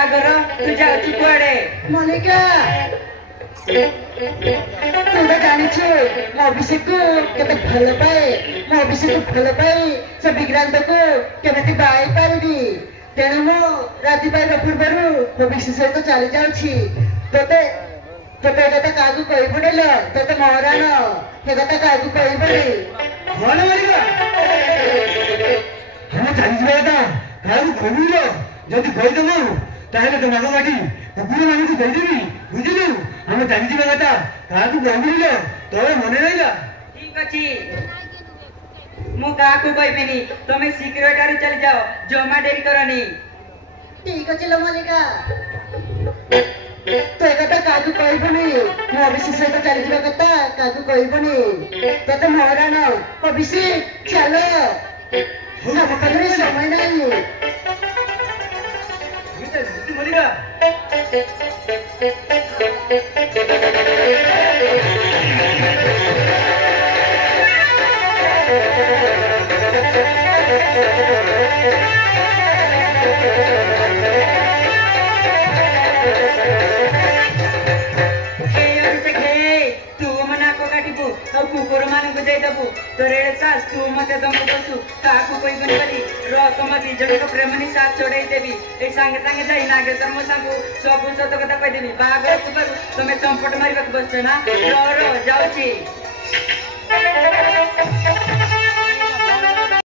बागर तू जाऊ कुआड़े मल्लिका तू तो जानिछु मो अभिषेक को केते भल पाए मो अभिषेक को भल पाए से विक्रांत को केते बाई पारिबी तेणु मो राति पाइबा पूर्व अभिषेक सहित चली जाउछि तोते तोते कथा कागु कहि पड़ेलो तोते महाराण हे कथा कागु कहि पड़े भल मल्लिका हम चली जबा कागु कहिलो जदि कहि देबो ताहेले तो मागो बाटी कुकुर मानकु कहि देबी बुझिलु हम चली जबा कथा कागु कहिलो तोर मने रहिला ठीक अछि मु काकू कहबिनी तमे शीघ्र गाड़ी चली जाओ जमा देरी करनी ठीक अछि लो मल्लिका तो कथा कागु कहिबनी मो अभिषेक सहित चली जबा कथा कागु कहिबनी तोते महाराण अभिषेक चलो हम कलरे समय नहीं मल्लिका कुकुर मान को देबू तोरे सास तू मते दम दसु काकू कोई बन बली रो तुम दी जण को प्रेमनी साथ छोड़े देबी ए संगे संगे जाई नागेश्वर मो संगू सब सत कथा कह देबी बागर कुकर तुमे चंपट मारिबा बसछ ना रो रो जाउची